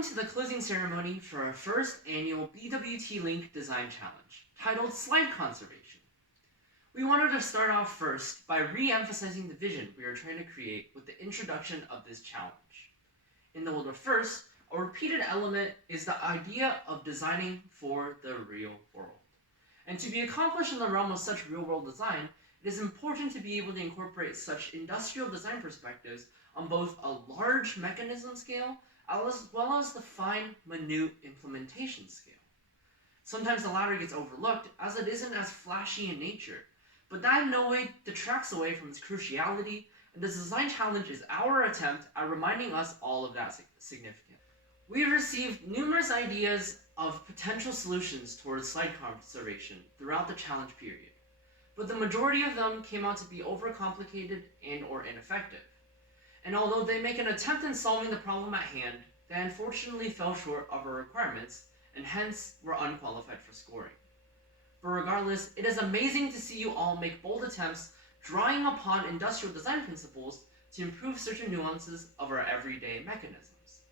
Welcome to the closing ceremony for our first annual BWTLink Design Challenge, titled Slide Conservation. We wanted to start off first by re-emphasizing the vision we are trying to create with the introduction of this challenge. In the world of first, a repeated element is the idea of designing for the real world. And to be accomplished in the realm of such real-world design, it is important to be able to incorporate such industrial design perspectives on both a large mechanism scale as well as the fine, minute implementation scale. Sometimes the latter gets overlooked as it isn't as flashy in nature, but that in no way detracts away from its cruciality, and this design challenge is our attempt at reminding us all of that significance. We've received numerous ideas of potential solutions towards slide conservation throughout the challenge period, but the majority of them came out to be overcomplicated and or ineffective. And although they make an attempt in solving the problem at hand, they unfortunately fell short of our requirements and hence were unqualified for scoring. But regardless, it is amazing to see you all make bold attempts drawing upon industrial design principles to improve certain nuances of our everyday mechanisms.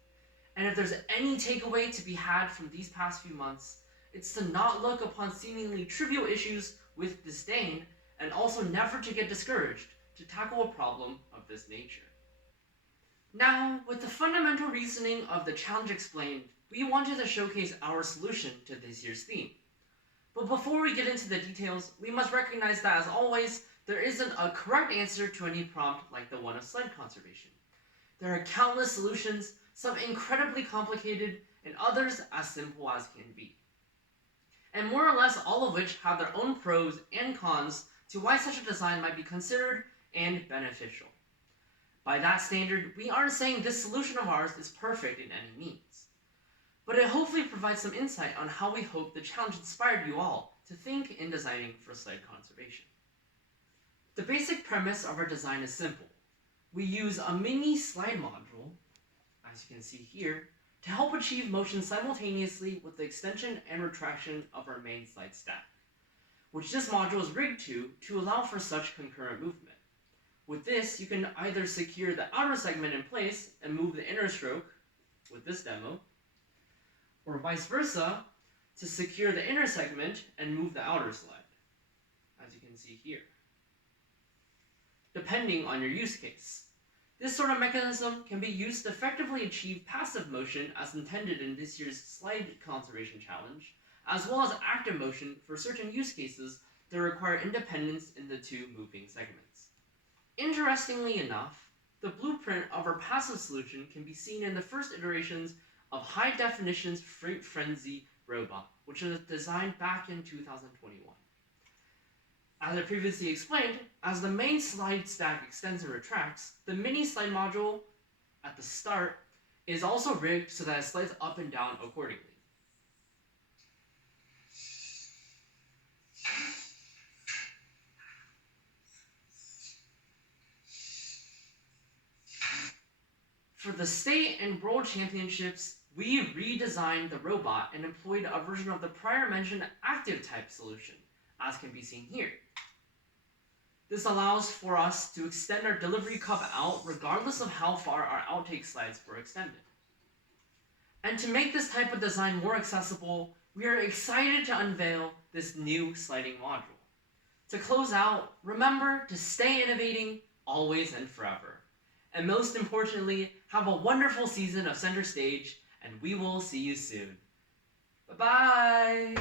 And if there's any takeaway to be had from these past few months, it's to not look upon seemingly trivial issues with disdain and also never to get discouraged to tackle a problem of this nature. Now, with the fundamental reasoning of the challenge explained, we wanted to showcase our solution to this year's theme. But before we get into the details, we must recognize that, as always, there isn't a correct answer to any prompt like the one of slide conservation. There are countless solutions, some incredibly complicated, and others as simple as can be. And more or less all of which have their own pros and cons to why such a design might be considered and beneficial. By that standard, we aren't saying this solution of ours is perfect in any means, but it hopefully provides some insight on how we hope the challenge inspired you all to think in designing for slide conservation. The basic premise of our design is simple. We use a mini slide module, as you can see here, to help achieve motion simultaneously with the extension and retraction of our main slide stack, which this module is rigged to allow for such concurrent movement. With this, you can either secure the outer segment in place and move the inner stroke with this demo, or vice versa, to secure the inner segment and move the outer slide, as you can see here, depending on your use case. This sort of mechanism can be used to effectively achieve passive motion as intended in this year's slide conservation challenge, as well as active motion for certain use cases that require independence in the two moving segments. Interestingly enough, the blueprint of our passive solution can be seen in the first iterations of High Definition's Freight Frenzy robot, which was designed back in 2021. As I previously explained, as the main slide stack extends and retracts, the mini slide module at the start is also rigged so that it slides up and down accordingly. For the state and world championships, we redesigned the robot and employed a version of the prior mentioned active type solution, as can be seen here. This allows for us to extend our delivery cup out regardless of how far our outtake slides were extended. And to make this type of design more accessible, we are excited to unveil this new sliding module. To close out, remember to stay innovating always and forever. And most importantly, have a wonderful season of Center Stage, and we will see you soon. Bye-bye!